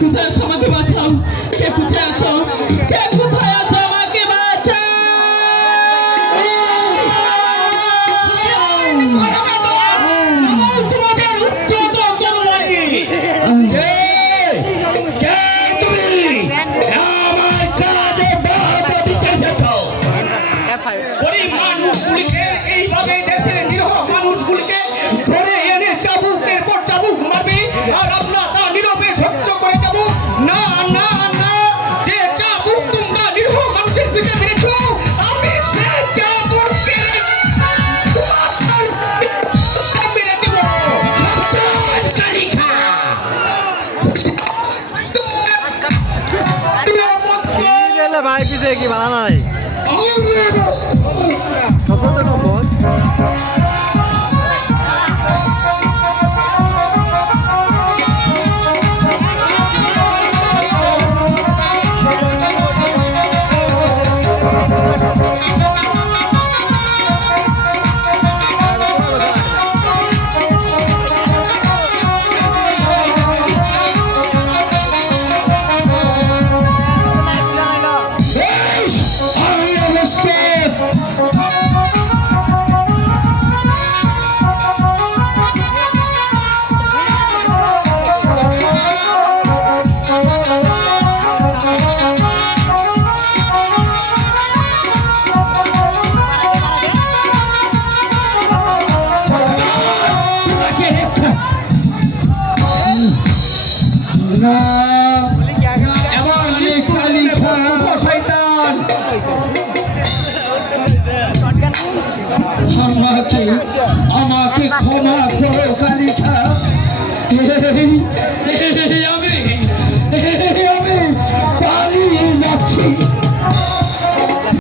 কোথায় আছো আমাকে বাঁচাও, কে কোথায় আছো, কে কোথায় আছো আমাকে বাঁচাও। তোমাদের উচ্চতর তরবারি, আমার কাজে বাধা দিতে এসেছো। গরিব মানুষগুলিকে এইভাবে দেশের নিরহ মানুষগুলিকে ধরে এনে চাবুকের পর চাবুক মারবে আর আপনার তা নীরবে সহ্য করে যাব না। না না, যে চাবুক তোমরা নিরহ মানুষের পিঠে মেরেছো, আমি সে চাবুক মেরে দেব। ভাই পিছিয়ে কি বানা নাই